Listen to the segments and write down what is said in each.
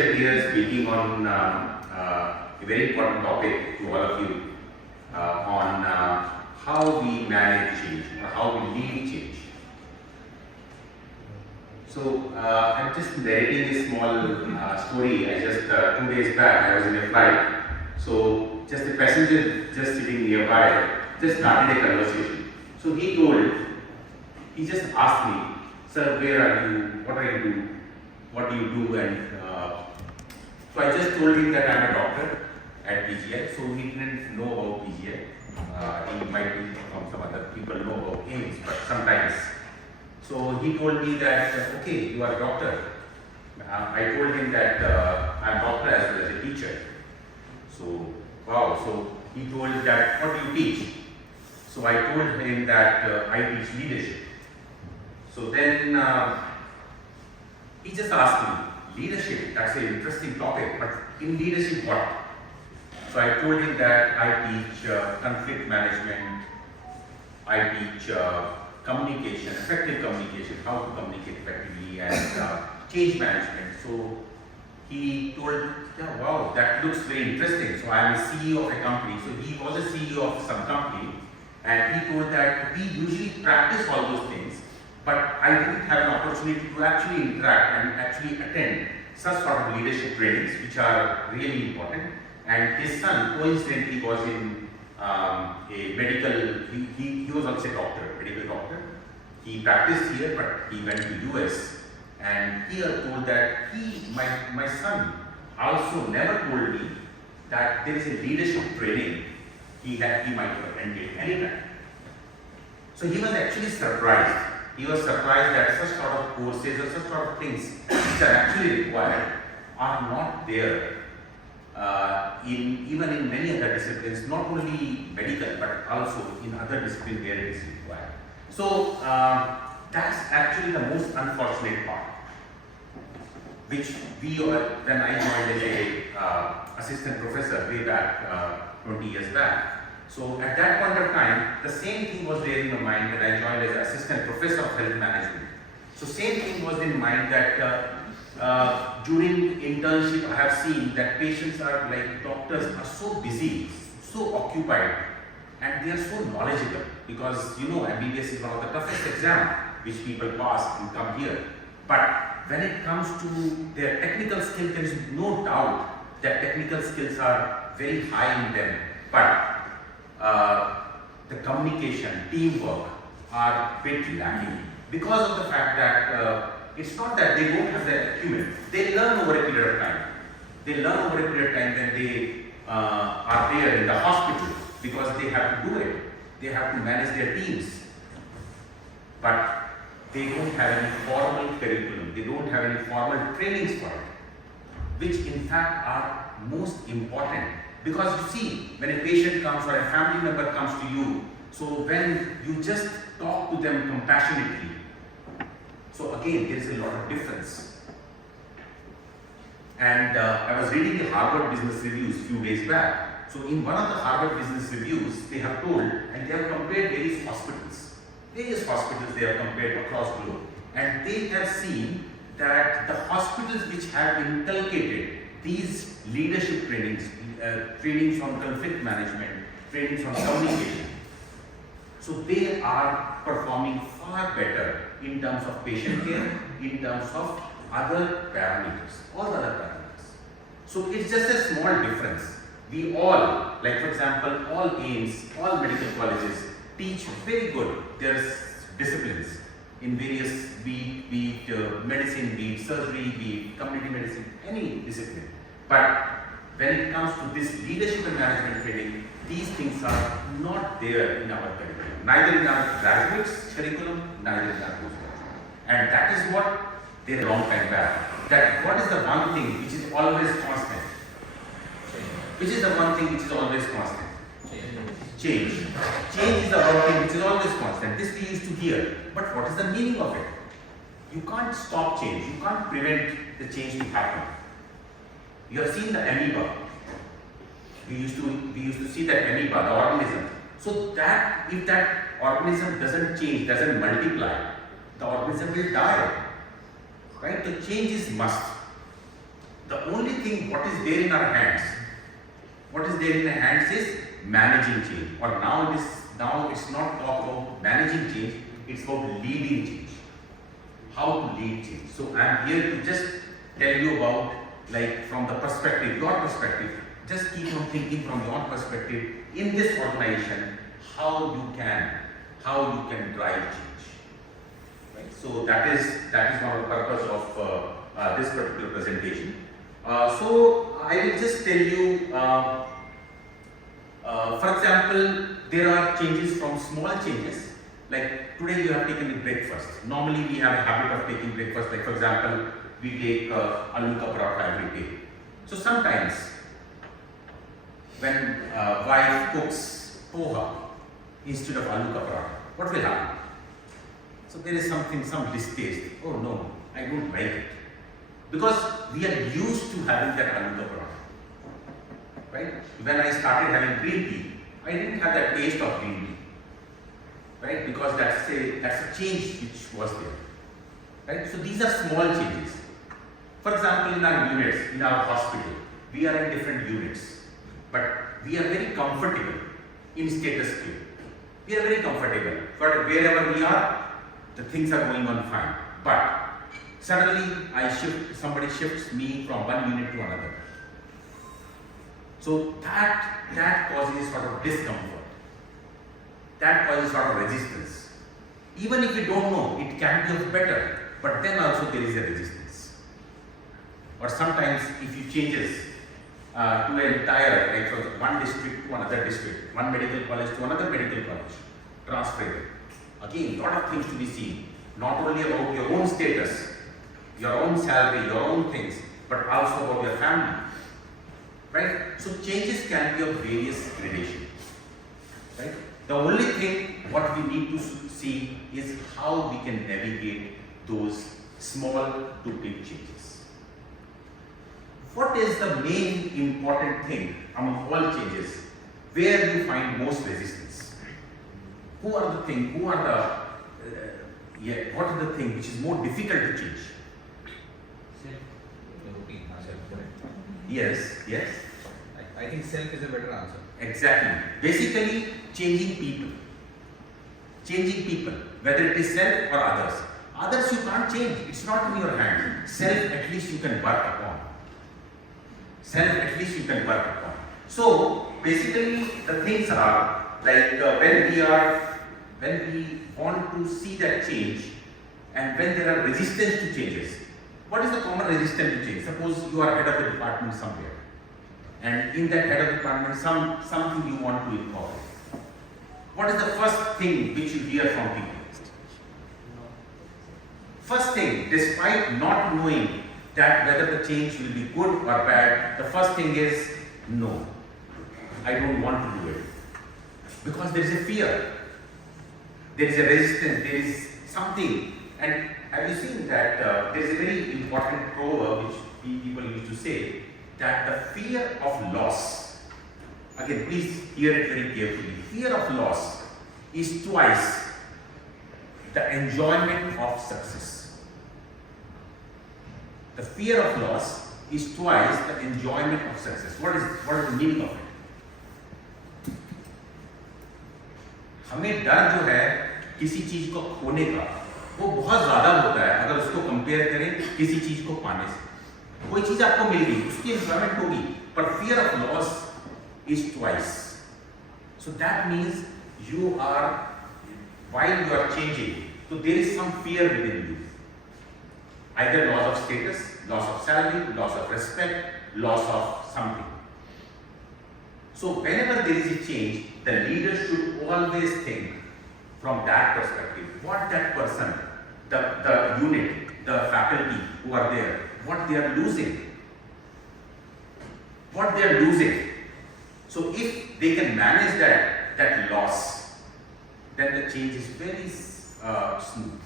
pleasure here speaking on a very important topic to all of you on how we manage change or how we lead change. So I'm just narrating a small story. I just 2 days back I was in a flight. So just a passenger just sitting nearby just started a conversation. So he just asked me, "Sir, where are you? What are you doing? What do you do?" And so I just told him that I'm a doctor at PGI. So he didn't know about PGI. He might be from some other people know about AIIMS, but sometimes. So he told me that, okay, you are a doctor. I told him that I'm a doctor as well as a teacher. So, wow. So he told that, what do you teach? So I told him that I teach leadership. So then he just asked me, leadership, that's an interesting topic, but in leadership what? So I told him that I teach conflict management, I teach communication, effective communication, how to communicate effectively, and change management. So he told, yeah, wow, that looks very interesting. So I am a CEO of a company. So he was a CEO of some company, and he told that we usually practice all those things, but I didn't have an opportunity to actually interact and actually attend such sort of leadership trainings, which are really important. And his son, coincidentally, was in a medical, he was also a doctor, medical doctor. He practiced here, but he went to US. And he told that my son also never told me that there is a leadership training he might have attended anytime. So he was actually surprised. He was surprised that such sort of courses or such sort of things which are actually required are not there even in many other disciplines, not only medical but also in other disciplines where it is required. So that's actually the most unfortunate part, which when I joined as a assistant professor way back 20 years back. So at that point of time, the same thing was there in my mind when I joined as assistant professor of health management. So same thing was in mind that during internship I have seen that patients are like doctors are so busy, so occupied, and they are so knowledgeable because MBBS is one of the toughest exams which people pass and come here. But when it comes to their technical skills, there is no doubt that technical skills are very high in them. But the communication, teamwork are a bit lacking because of the fact that it's not that they don't have the acumen. They learn over a period of time. They learn over a period of time when they are there in the hospital because they have to do it. They have to manage their teams. But they don't have any formal curriculum. They don't have any formal trainings for it, which in fact are most important. Because you see, when a patient comes or a family member comes to you, so when you just talk to them compassionately, so again, there is a lot of difference. And I was reading the Harvard Business Reviews a few days back. So in one of the Harvard Business Reviews, they have told, and they have compared various hospitals they have compared across the globe. And they have seen that the hospitals which have inculcated these leadership trainings, trainings on conflict management, trainings on communication, so they are performing far better in terms of patient care, in terms of other parameters, all other parameters. So it's just a small difference. We all, like for example, all AIIMS, all medical colleges teach very good their disciplines in various, be it medicine, be it surgery, be it community medicine, any discipline. But when it comes to this leadership and management training, these things are not there in our curriculum, neither in our graduates curriculum, neither in our postgraduate. And that is what they a long time back. That what is the one thing which is always constant? Which is the one thing which is always constant? Change. Change is the one thing which is always constant. This we used to hear. But what is the meaning of it? You can't stop change. You can't prevent the change to happen. You have seen the amoeba. We used to see that amoeba, the organism. So that if that organism doesn't change, doesn't multiply, the organism will die. Right? The change is must. The only thing what is there in our hands, what is there in our hands is managing change. Or now it's not talk about managing change, it's about leading change. How to lead change. So I am here to just tell you about, like, from the perspective, your perspective, just keep on thinking from your perspective in this organization, how you can drive change. Right? So that is one of the purpose of this particular presentation. So I will just tell you, for example, there are changes from small changes. Like today you have taken a breakfast. Normally we have a habit of taking breakfast. Like for example, we take aloo ka paratha every day. So sometimes when wife cooks poha instead of aloo ka paratha, what will happen? So there is some distaste. Oh no, I don't like it. Because we are used to having that aloo ka paratha. Right? When I started having green tea, I didn't have that taste of green tea. Right? Because that's a change which was there. Right? So these are small changes. For example, in our units, in our hospital, we are in different units, but we are very comfortable in status quo. We are very comfortable. But wherever we are, the things are going on fine. But suddenly somebody shifts me from one unit to another. So that causes sort of discomfort. That causes sort of resistance. Even if you don't know, it can be of better, but then also there is a resistance. Or sometimes if you changes to an entire, like from one district to another district, one medical college to another medical college, transfer. Again, lot of things to be seen. Not only about your own status, your own salary, your own things, but also about your family. Right? So changes can be of various gradations. Right? The only thing what we need to see is how we can navigate those small to big changes. What is the main important thing among all changes? Where do you find most resistance? What is the thing which is more difficult to change? Yes. I think self is a better answer. Exactly. Basically, changing people, whether it is self or others. Others you can't change, it's not in your hand. Self, at least you can work upon. So, basically, the things are like when we want to see that change and when there are resistance to changes. What is the common resistance to change? Suppose you are head of the department somewhere, and in that head of the department, something you want to incorporate. What is the first thing which you hear from people? First thing, despite not knowing that whether the change will be good or bad, the first thing is no. I don't want to do it. Because there is a fear. There is a resistance, there is something. And have you seen that there is a very important proverb which people used to say, that the fear of loss, again please hear it very carefully, fear of loss is twice the enjoyment of success. The fear of loss is twice the enjoyment of success. What is the meaning of it? हमें डर जो है किसी चीज को खोने का वो बहुत ज्यादा होता है अगर उसको कंपेयर करें किसी चीज को पाने से। कोई चीज आपको मिल गई उसकी एंजॉयमेंट होगी पर fear of loss is twice. So that means you are, while you are changing, so there is some fear within you. Either loss of status, loss of salary, loss of respect, loss of something. So whenever there is a change, the leader should always think from that perspective, what that person, the unit, the faculty who are there, what they are losing. What they are losing. So if they can manage that loss, then the change is very smooth.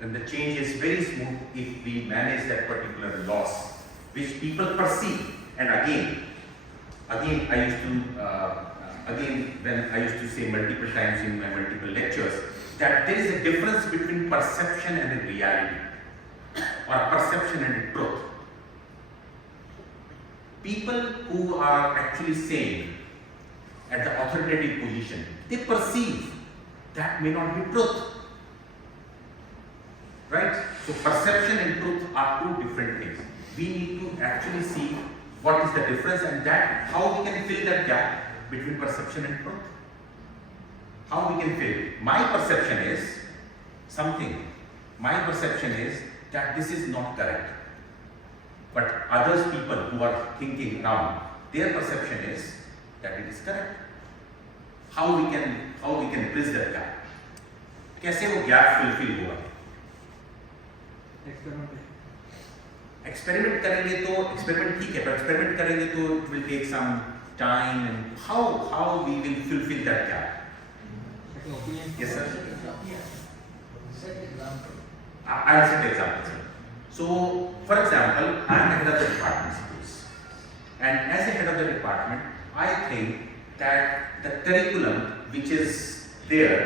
Then the change is very smooth if we manage that particular loss, which people perceive. And again, when I used to say multiple times in my multiple lectures, that there is a difference between perception and reality, or perception and truth. people who are actually sane at the authoritative position, they perceive that may not be truth. Right? So perception and truth are two different things. We need to actually see what is the difference and that how we can fill that gap between perception and truth. How we can fill. My perception is something. My perception is that this is not correct. But others people who are thinking around, their perception is that it is correct. How we can bridge that gap? कैसे वो gap fulfill होगा? Experiment करेंगे तो experiment ठीक है, पर experiment करेंगे तो it will take some time and how we will fulfil that gap. Yes, sir. I'll set examples. So, for example, I'm head of the department schools, and as a head of the department, I think that the curriculum which is there,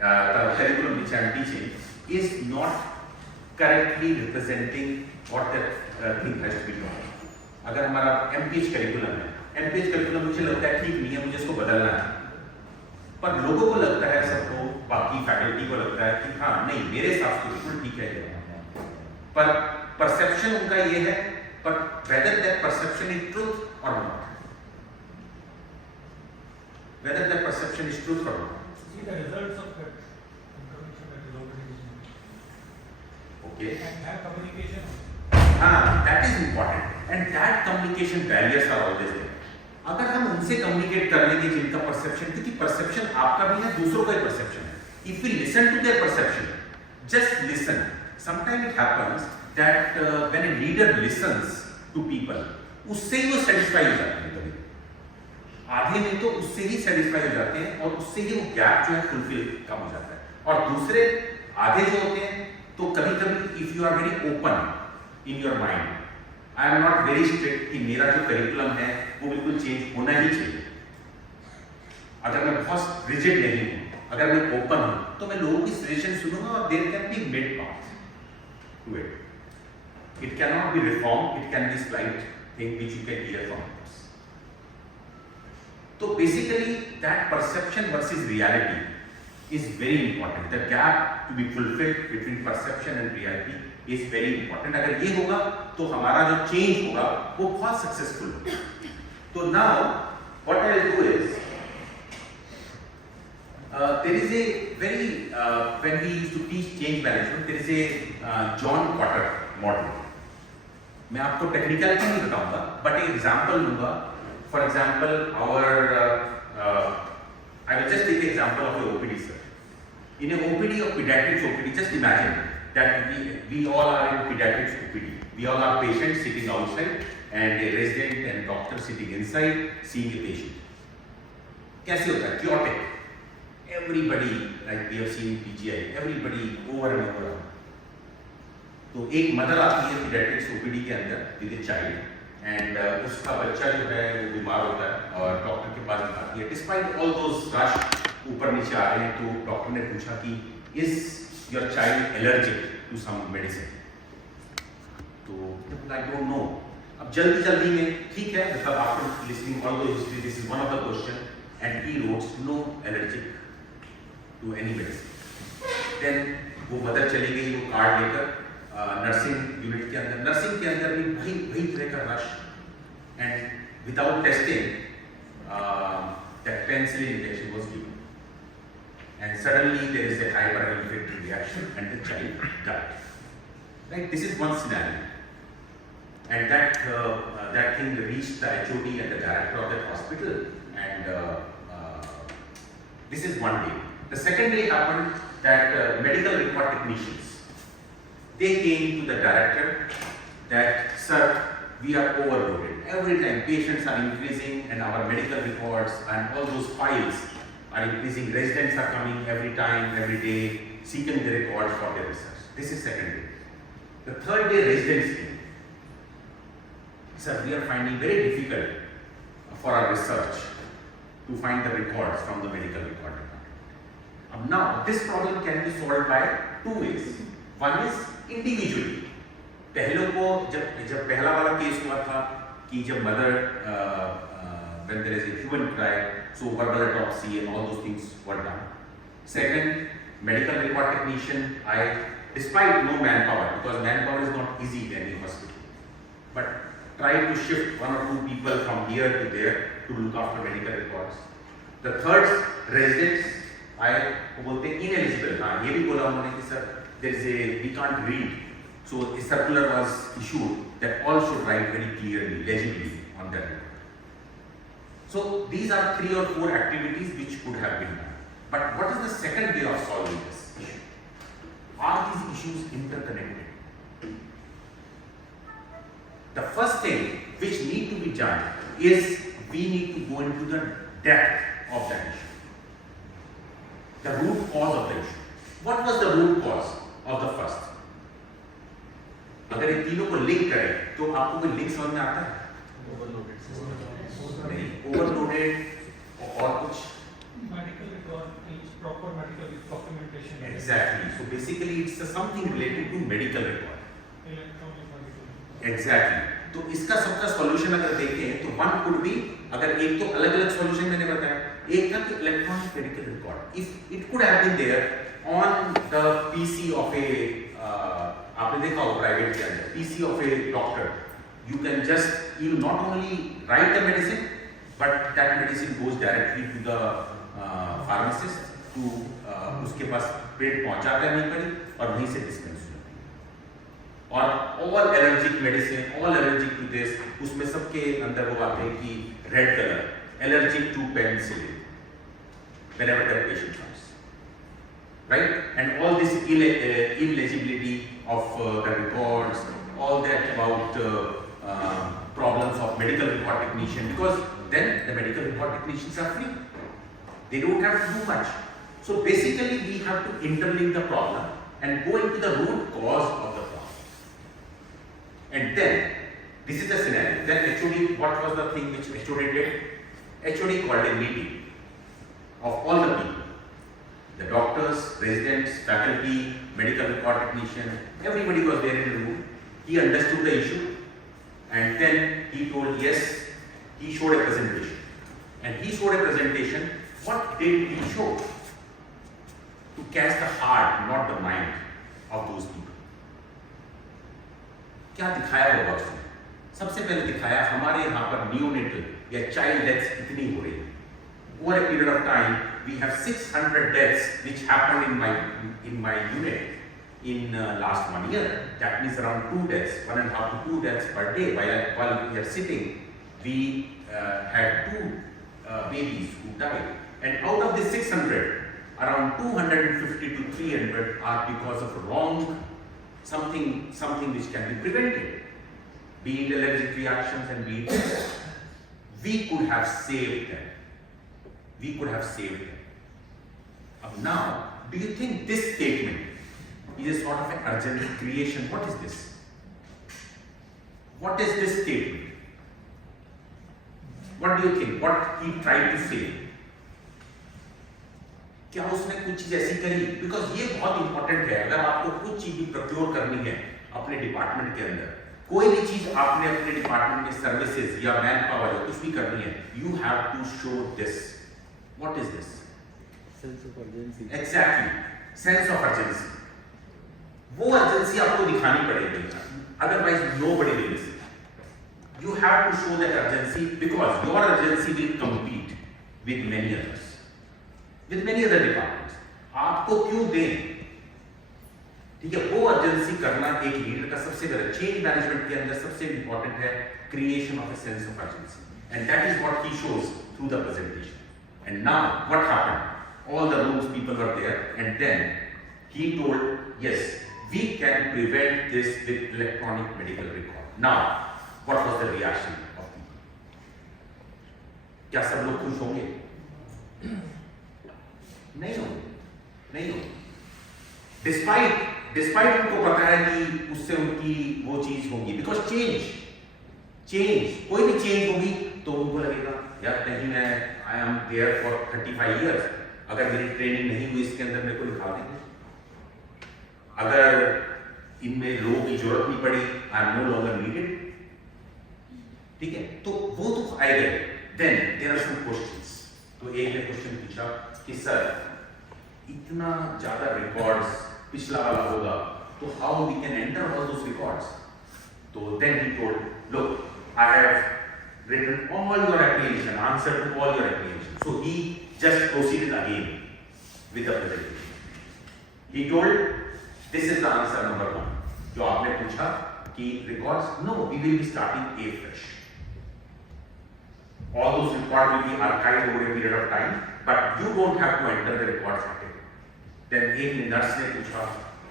the curriculum which I'm teaching, is not correctly representing what that thing has to be done. अगर हमारा MPH curriculum है, MPH curriculum मुझे लगता है ठीक नहीं है, मुझे इसको बदलना है. पर लोगों को लगता है, सबको, बाकी फैकल्टी को लगता है कि हाँ नहीं, मेरे हिसाब से बिल्कुल ठीक है. पर परसेप्शन उनका ये है, but whether that perception is truth or not. Whether that perception is truth or not. See the results of that information that is already given. Okay. And have communication. That is important. And that communication barriers are always there. अगर हम उनसे communicate कर लेंगे जिनका perception, क्योंकि perception आपका भी है, दूसरों का ही परसेप्शन है. If we listen to their perception, just listen. Sometime it happens that when a leader listens to people, उससे ही वो सेटिस्फाई हो जाते हैं. कभी आधे में तो उससे ही सेटिस्फाई हो जाते हैं और उससे ही वो गैप जो है फुलफिल कम हो जाता है. और दूसरे आधे जो होते हैं, तो कभी कभी if you are very open in your mind, I am not very strict कि मेरा जो करिकुलम है वो बिल्कुल चेंज होना ही चाहिए. अगर मैं बहुत रिजिड नहीं हूँ, अगर मैं ओपन हूँ, तो मैं लोगों की सजेशन सुनूंगा और there can be mid path to it. It can not be reform, it can be slight thing which you can hear from us. तो basically that perception versus reality is very important. The gap to be fulfilled between perception and reality is very important. अगर ये होगा तो हमारा जो change होगा वो बहुत सक्सेसफुल होगा. तो now what I will do is, there is a very when we used to teach change management, there is a John Potter model. मैं आपको टेक्निकलिटी नहीं बताऊंगा, बट एक एग्जांपल लूंगा. For example I will just take an example of the OPD, sir. In a OPD of pediatrics OPD, just imagine that we all are in pediatrics OPD. We all are patients sitting outside and a resident and doctor sitting inside seeing a patient. कैसे होता है? Chaotic. Everybody, like we have seen PGI, everybody over and over. तो एक mother आती है pediatrics OPD के अंदर with a child and उसका बच्चा जो है वो बीमार होता है और डॉक्टर के पास दिखाती है. Despite all those rush ऊपर नीचे आ रहे हैं, तो डॉक्टर ने पूछा कि is your child allergic to some medicine? तो I don't know. अब जल्दी में ठीक है, मतलब after listening all the history, this is one of the question and he wrote no allergic to any medicine. Then वो मदर चली गई वो कार्ड लेकर नर्सिंग यूनिट के अंदर. नर्सिंग के अंदर भी वही तरह का rush and without testing that penicillin injection was given and suddenly there is a hyperinflammatory reaction and the child died. Right? This is one scenario. And that thing reached the HOD and the director of that hospital, and this is one day. The second day happened that medical record technicians, they came to the director that, sir, we are overloaded. Every time patients are increasing and our medical records and all those files are increasing. Residents are coming every time, every day, seeking the records for their research. This is second day. The third day, residents came. Sir, we are finding very difficult for our research to find the records from the medical record department. Now, this problem can be solved by two ways. One is individually. पहलों को जब पहला वाला case हुआ था कि जब mother when there is a human cry, so verbal autopsy and all those things were done. Second, medical record technician, despite no manpower, because manpower is not easy in any hospital, but tried to shift one or two people from here to there to look after medical records. The third, residents, वो बोलते हैं ineligible, हाँ ये भी बोला उन्होंने कि sir there is a we can't read, so a circular was issued that all should write very clearly, legibly on that record. So these are 3 or 4 activities which could have been done. But what is the second way of solving this issue? Are these issues interconnected? The first thing which need to be done is we need to go into the depth of that issue. The root cause of the issue. What was the root cause of the first? अगर इन तीनों को link करें तो आपको कोई link समझ में आता है? नहीं, ओवरलोडेड और कुछ Medical record is proper medical documentation. Exactly. So basically it's something related to medical record. Electronic medical. Exactly. तो इसका सबका सॉल्यूशन अगर देखें तो वन कुड बी, अगर एक तो अलग अलग सॉल्यूशन मैंने बताया, एक था कि electronic medical record if it could have been there on the PC of a, आपने देखा हो प्राइवेट के अंदर PC of a doctor, you can just not only write the medicine but that medicine goes directly to the pharmacist to उसके पास पेट पहुंचाता है वहीं पर ही और वहीं से डिस्पेंस होती है। और all allergic medicine, all allergic to this, उसमें सबके अंदर वो आते हैं कि red colour allergic to penicillin whenever that patient comes, right? And all this illegibility of the records, all that about problems of medical record technician, because then the medical record technicians are free, they don't have to do much. So basically we have to interlink the problem and go into the root cause of the problem. And then this is the scenario. Then HOD, what was the thing which HOD did? HOD called a meeting of all the people, the doctors, residents, faculty, medical record technician, everybody was there in the room. He understood the issue. And then he told yes, he showed a presentation. And he showed a presentation. What did he show? To catch the heart, not the mind of those people. क्या दिखाया होगा उसने? सबसे पहले दिखाया हमारे यहाँ पर neonatal या child deaths कितनी हो रही है. Over a period of time, we have 600 deaths which happened in my unit. In last 1 year, that means around 2 deaths, 1.5 to 2 deaths per day. While we are sitting, we had 2 babies who died, and out of the 600, around 250 to 300 are because of wrong something which can be prevented, be it allergic reactions and be it we could have saved them. We could have saved them. Now, do you think this statement is a sort of an urgent creation? What is this? What is this statement? What do you think? What he tried to say? क्या उसने कुछ चीज ऐसी करी? Because ये बहुत important है। अगर आपको कुछ चीज भी प्रोक्योर करनी है अपने डिपार्टमेंट के अंदर, कोई भी चीज आपने अपने डिपार्टमेंट में सर्विसेज या मैन पावर या कुछ भी करनी है, you have to show this. What is this? Sense of urgency. Exactly. Sense of urgency. वो urgency आपको दिखानी पड़ेगी, otherwise nobody will listen. You have to show that urgency because your urgency will compete with many others, with many other departments. आपको क्यों दें? ठीक है, वो urgency करना एक लीडर का सबसे बड़ा change management के अंदर सबसे important है, creation of a sense of urgency, and that is what he shows through the presentation. And now what happened? All the rooms people were there, and then he told, yes, we can prevent this with electronic medical record. Now, what was the reaction of people? क्या सब लोग खुश होंगे? नहीं होंगे, नहीं होंगे. Despite उनको पता है कि उससे उनकी वो चीज होगी, because change, कोई भी change होगी तो उनको लगेगा यार नहीं, मैं I am there for 35 years, अगर मेरी ट्रेनिंग नहीं हुई इसके अंदर मेरे को निकाल देंगे, अगर इनमें लोगों की जरूरत नहीं पड़ी, I am no longer needed. ठीक है, तो वो तो आए गए। Then there are some questions. तो एक ने क्वेश्चन पूछा कि सर इतना ज्यादा रिकॉर्ड्स पिछला वाला होगा तो how we can enter all those records. तो then he told look I have written all your application, answer to all your application. So he just proceeded again with the presentation. He told, this is the answer number 1. जो आपने पूछा कि records, no, we will be starting afresh. All those records will be archived over a period of time, but you don't have to enter the records again. Then एक nurse ने पूछा,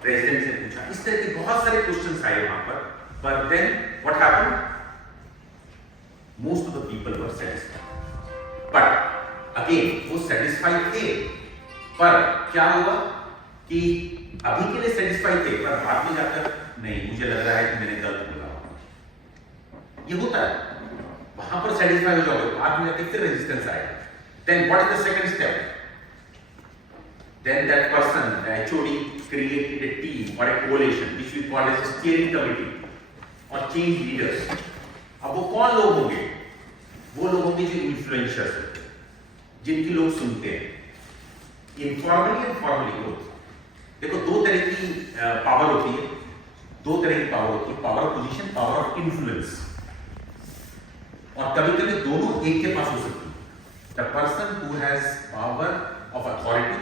resident ने पूछा, इस तरह के बहुत सारे questions आए वहाँ पर, but then what happened? Most of the people were satisfied. But again, वो satisfied थे, पर क्या हुआ कि अभी के लिए satisfied थे, पर बाद में जाकर नहीं, मुझे लग रहा है कि मैंने गलत बोला। ये होता है, वहां पर satisfied हो जाओगे, बाद में जाकर फिर resistance आएगा। Then what is the second step? Then that person, the HOD, created a team or a coalition, which we call as a steering committee or change leaders. अब वो कौन लोग होंगे? वो लोग होंगे जो इन्फ्लुएंसर्स होते हैं, जिनकी लोग सुनते हैं, इनफॉर्मली एंड फॉर्मली ग्रोथ। देखो दो तरह की पावर होती है, दो तरह की पावर होती है, power of position, power of influence. और कभी कभी दोनों एक के पास हो सकती है। The person who has power of authority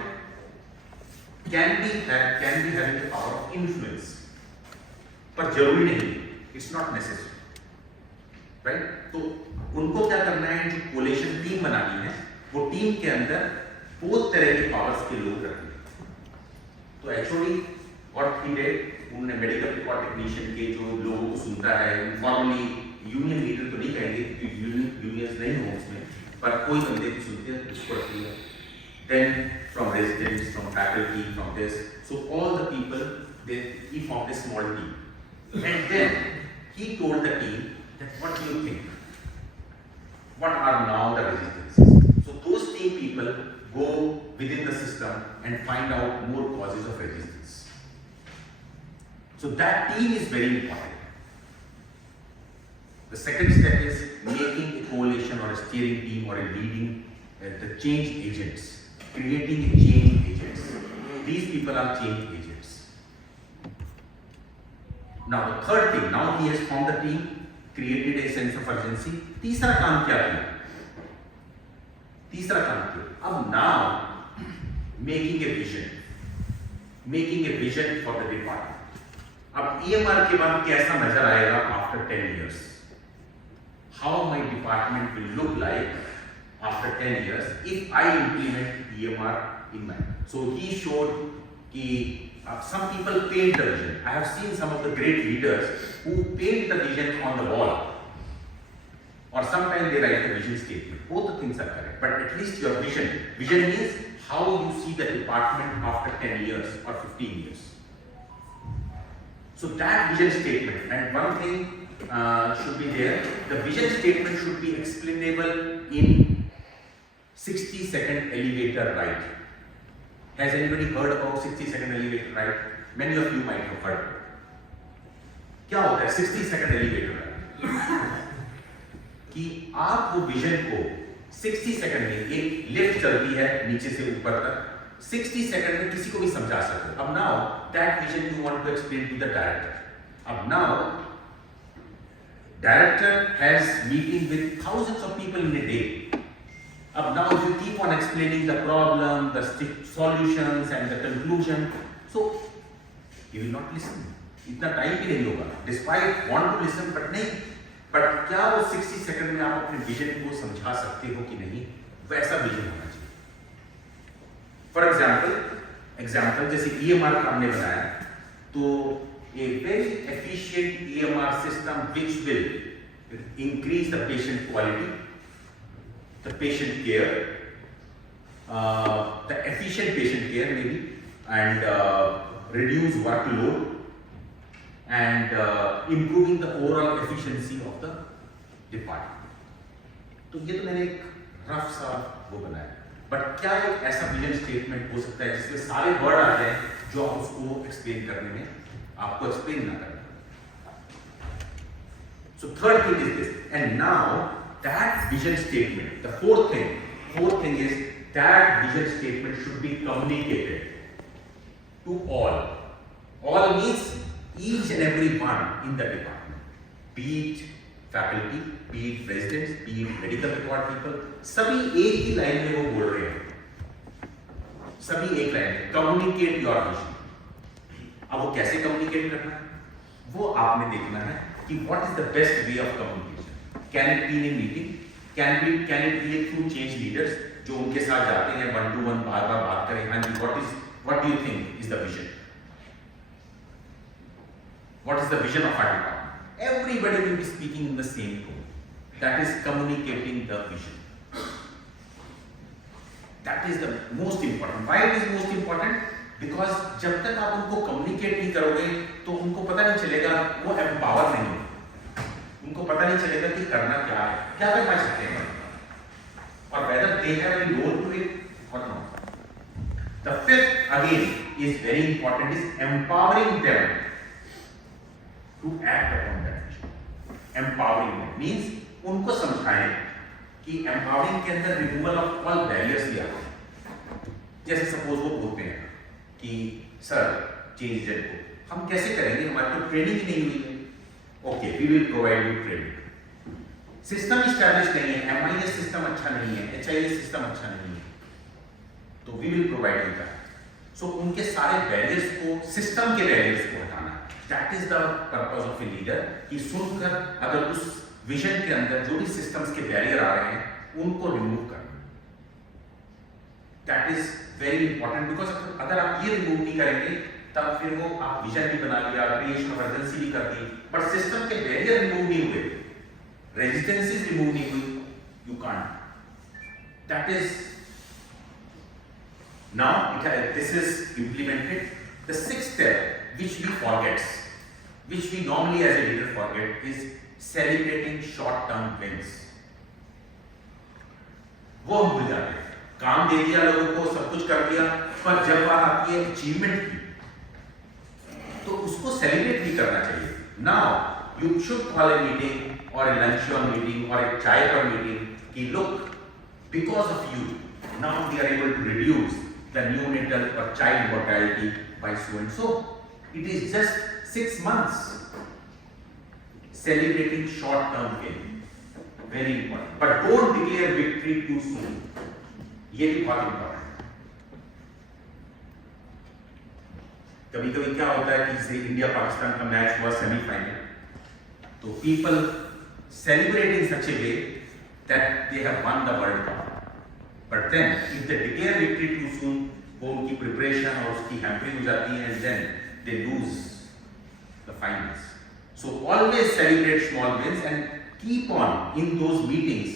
can be having the power of influence, पर जरूरी नहीं, इट्स नॉट नेसेसरी, राइट? तो उनको क्या करना है, जो कोलेशन टीम बनानी है, वो टीम के अंदर बहुत तरह के पावर्स के लोग रखने हैं। तो एक्चुअली व्हाट ही डिड, उन्होंने मेडिकल रिकॉर्ड टेक्नीशियन के जो लोगों को सुनता है, इनफॉर्मली यूनियन लीडर तो नहीं कहेंगे क्योंकि यूनियंस नहीं हो उसमें, पर कोई बंदे को सुनते हैं उसको रख लिया। Then from residents, from faculty, from this, so all the people they he formed a small team and then he told the team that what do you think? What are now the resistances? So those team people go within the system and find out more causes of resistance. So that team is very important. The second step is making a coalition or a steering team or a leading the change agents, creating a change agents. These people are change agents. Now the third thing, now he has formed the team, created a sense of urgency. तीसरा काम क्या किया? तीसरा काम किया, अब now making a vision for the department. अब EMR के बाद कैसा नजर आएगा after 10 years? How my department will look like after 10 years if I implement EMR in my. So he showed कि some people paint the vision. I have seen some of the great leaders who paint the vision on the wall, or sometimes they write the vision statement. Both the things are correct, but at least your vision. Vision means how you see the department after 10 years or 15 years. So that vision statement, and one thing should be there. The vision statement should be explainable in 60-second elevator ride. Has anybody heard about 60-second elevator ride? Many of you might have heard. क्या होता है 60-second elevator ride? कि आप वो vision को 60 second में, एक lift चलती है नीचे से ऊपर तक, 60 सेकंड में किसी को भी समझा सकते हो। अब now that vision you want to explain to the director. अब now director has meeting with thousands of people in a day. अब now if you keep on explaining the problem, the solutions and the conclusion, so he will not listen. इतना time भी नहीं होगा, despite want to listen, but नहीं, but क्या वो 60 second में आप अपने विजन को समझा सकते हो कि नहीं? वैसा विजन होना चाहिए। फॉर एग्जाम्पल जैसे EMR का हमने बनाया, तो a very efficient EMR system which will increase the patient quality, the patient care, the efficient patient care maybe, and reduce workload and improving the overall efficiency of the department. तो ये तो मैंने एक rough सा वो बनाया, but क्या एक ऐसा विजन स्टेटमेंट हो सकता है जिसमें सारे वर्ड आ जाए जो आप उसको एक्सप्लेन करने में आपको एक्सप्लेन ना करना। So third thing is this, and now that vision statement, the fourth thing is that vision statement should be communicated to all. All means each and every one in the department, be it faculty, be it residents, be it medical record people, सभी एक ही line में वो बोल रहे हैं, सभी एक line में communicate your vision. अब वो कैसे communicate करना है, वो आपने देखना है कि what is the best way of communication. Can it be in a meeting? Can it be through change leaders जो उनके साथ जाते हैं one to one बार बात करें, हाँ जी what do you think is the vision? What is the vision of our department? Everybody will be speaking in the same tone. That is communicating the vision. That is the most important. Why it is most important? Because जब तक आप उनको communicate नहीं करोगे तो उनको पता नहीं चलेगा, वो empower नहीं होगा, उनको पता नहीं चलेगा कि करना क्या है, क्या करना चाहते हैं, और whether they have any role to it or not. The fifth again is very important, is empowering them to act upon that vision. Empowering them means उनको समझाएं कि empowering के अंदर removal of all barriers भी आता है. जैसे suppose वो बोलते हैं कि सर चेंज एजेंट को हम कैसे करेंगे, हमारी तो ट्रेनिंग ही नहीं हुई है. Okay, we will provide you training. System establish नहीं है, एमआईएस सिस्टम अच्छा नहीं है, एचआईएस सिस्टम अच्छा नहीं है, तो we will provide you that. So उनके सारे बैरियर्स को, सिस्टम के बैरियर्स को हटाना, that is the purpose of a leader. कि सुनकर अगर उस विजन के अंदर जो भी सिस्टम्स के बैरियर आ रहे हैं उनको रिमूव करना. That is very important, because अगर आप ये रिमूव नहीं करेंगे तब फिर वो आप विजन भी बना लिया, क्रिएशन ऑफ अर्जेंसी भी कर दी, बट सिस्टम के बैरियर रिमूव नहीं हुए, रेजिस्टेंसेस रिमूव नहीं हुई, you can't. That is now this is implemented. The sixth step which we forget, which we normally as a leader forget, is celebrating short term wins. वो हम भूल जाते हैं. काम दे दिया लोगों को, सब कुछ कर दिया, पर जब बात आती है अचीवमेंट की तो उसको सेलिब्रेट भी करना चाहिए. Now you should call a meeting और ए लंचन मीटिंग और एक चाय पर मीटिंग कि look, because of you now we are able to reduce the neonatal और child mortality by so and so. It is just 6 months. Celebrating short term gain, very important. But don't declare victory too soon. ये भी बहुत important. कभी कभी क्या होता है कि जैसे इंडिया पाकिस्तान का मैच हुआ सेमीफाइनल, तो people celebrate in such a way that they have won the World Cup. But then if they declare victory too soon, वो उनकी प्रिपरेशन और उसकी हैम्परिंग हो जाती है, and then they lose the finals. So always celebrate small wins and keep on in those meetings,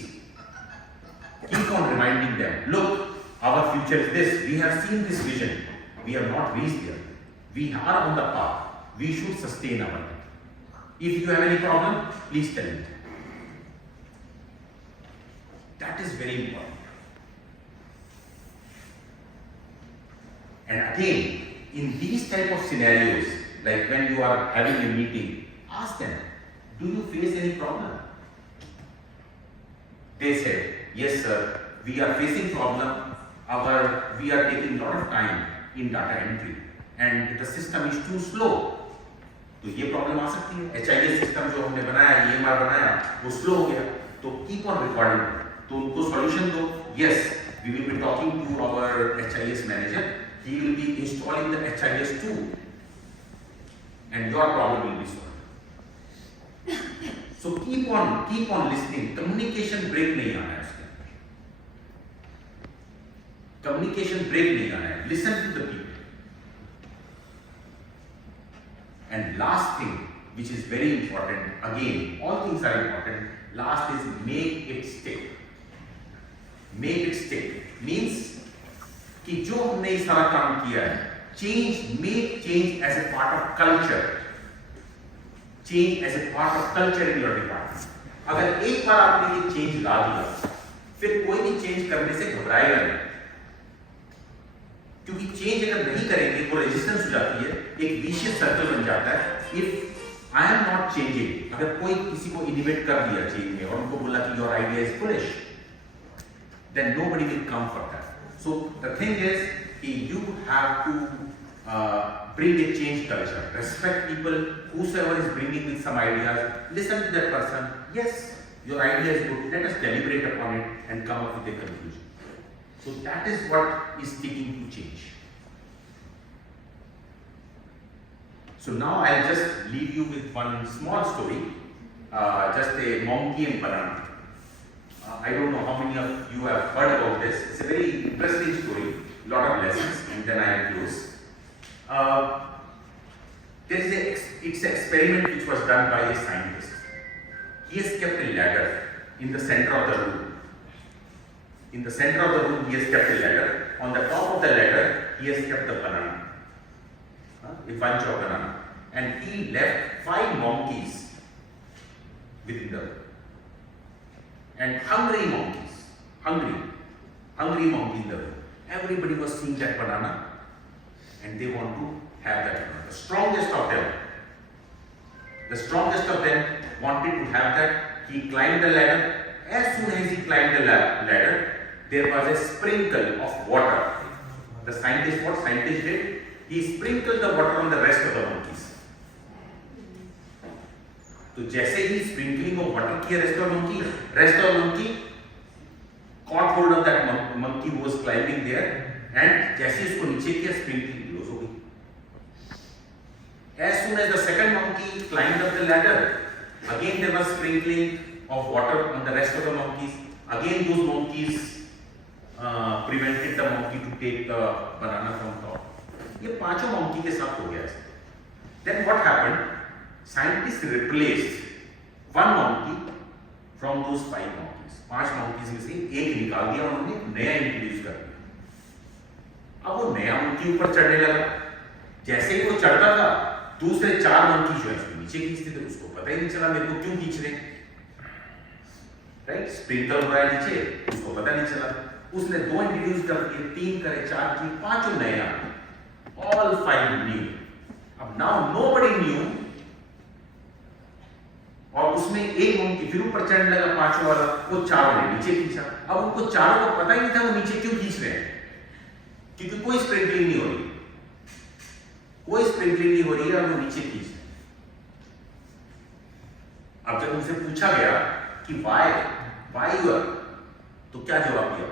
keep on reminding them, look our future is this, we have seen this vision, we have not reached there, we are on the path, we should sustain our. If you have any problem please tell me. That is very important. And again, in these type of scenarios, like when you are having a meeting, ask them, do you face any problem? They said, yes sir, we are facing problem, we are taking lot of time in data entry and the system is too slow. तो ये problem आ सकती है. HIS system जो हमने बनाया, EMR बनाया, वो slow हो गया, तो कीप ऑन रिकॉर्डिंग, तो उनको सॉल्यूशन दो. Yes, we will be talking to our HIS manager. He will be installing the HIS tool and your problem will be solved. So keep on listening. Communication break नहीं आना है उसके अंदर. Communication break नहीं आना है. Listen to the people. And last thing, which is very important, again, all things are important. Last is make it stick. Make it stick means कि जो हमने ये सारा काम किया है, make change as a part of culture, change as a part of culture in your department. अगर एक बार आपने ये चेंज ला दिया, फिर कोई भी चेंज करने से घबराएगा नहीं, क्योंकि चेंज अगर नहीं करेंगे वो रेजिस्टेंस हो जाती है, एक विशियस सर्कल बन जाता है. If I am not changing. अगर कोई किसी को इनोवेट कर दिया चेंज में और उनको बोला कि your idea is foolish, then nobody will come for that. So the thing is, you have to bring a change culture. Respect people, whosoever is bringing with some ideas. Listen to that person. Yes, your idea is good. Let us deliberate upon it and come up with a conclusion. So that is what is taking to change. So now I'll just leave you with one small story, just a monkey and banana. I don't know how many of you have heard about this. It's a very interesting story, lot of lessons, and then I will close. It's an experiment which was done by a scientist. He has kept a ladder in the center of the room. In the center of the room, he has kept a ladder. On the top of the ladder, he has kept the banana, a bunch of banana, and he left 5 monkeys within the room. And hungry monkeys in the room. Everybody was seeing that banana and they want to have that banana. The strongest of them wanted to have that. He climbed the ladder. As soon as he climbed the ladder, there was a sprinkle of water. What scientist did? He sprinkled the water on the rest of the monkeys. तो जैसे ही sprinkling of water किया rest of monkey caught hold of that monkey who was climbing there, and जैसे ही उसको नीचे किया sprinkling close हो गई. As soon as the second monkey climbed up the ladder, again there was sprinkling of water on the rest of the monkeys. Again those monkeys prevented the monkey to take the banana from top. ये पांचों monkey के साथ हो गया. Then what happened? Scientists replaced one monkey from those 5 monkeys. 5 monkeys में से एक निकाल दिया उन्होंने, नया इंट्रोड्यूस कर दिया. अब वो नया मंकी ऊपर चढ़ने लगा. जैसे ही वो चढ़ता था, दूसरे 4 मंकी जो है उसको नीचे खींचते थे. उसको पता ही नहीं चला मेरे को क्यों खींच रहे. राइट, स्प्रिंकल हो रहा है नीचे, उसको पता नहीं चला. उसने 2 इंट्रोड्यूस कर दिए, 3 करे, 4 की, 5 नया. All 5 new. अब now nobody knew. और उसमें एक मंकी फिर ऊपर चढ़ने लगा, 5वां वाला, वो 4 ने नीचे खींचा. अब उनको 4 को पता ही नहीं था वो नीचे क्यों खींच रहे हैं, क्योंकि कोई स्प्रिंकलिंग नहीं हो रही है और वो नीचे खींच रहे. अब जब उनसे पूछा गया कि वाई यू आर, तो क्या जवाब दिया?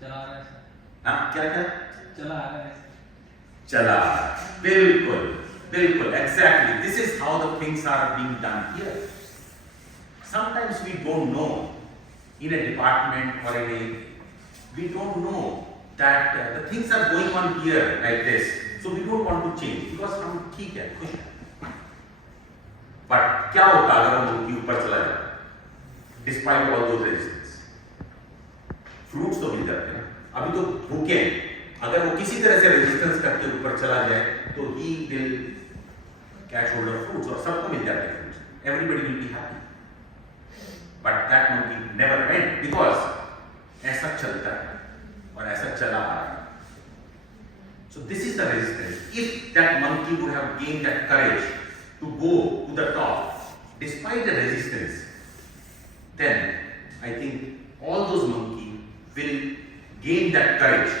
चला रहा है. हाँ, क्या चला रहा है. चला. बिल्कुल, exactly. This is how the things are being done here. Sometimes we don't know in a department or we don't know that the things are going on here like this. So we don't want to change because हम ठीक है, खुश हैं. But क्या होता अगर हम उनके ऊपर चला जाए? Despite all those resistance, fruits तो मिल जाते हैं. अभी तो भूखे हैं. अगर वो किसी तरह से रेजिस्टेंस करके ऊपर चला जाए तो he will catch hold of fruits और सबको मिल जाते हैं fruits. Everybody will be happy. But that monkey never went because ऐसा चलता है और ऐसा चला आ रहा है. So this is the resistance. If that monkey would have gained that courage to go to the top despite the resistance, then I think all those monkeys will gain that courage.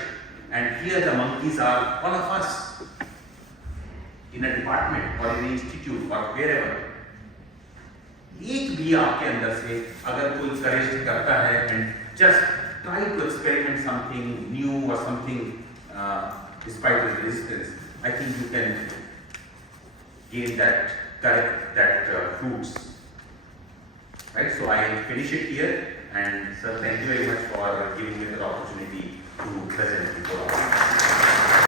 And here the monkeys are all of us in a department or in an institute or wherever. एक भी आपके अंदर से अगर कोई courage करता है and just try to experiment something new or something despite the resistance, I think you can gain that fruits. Right? So I finish it here, and sir, thank you very much for giving me the opportunity to present before all.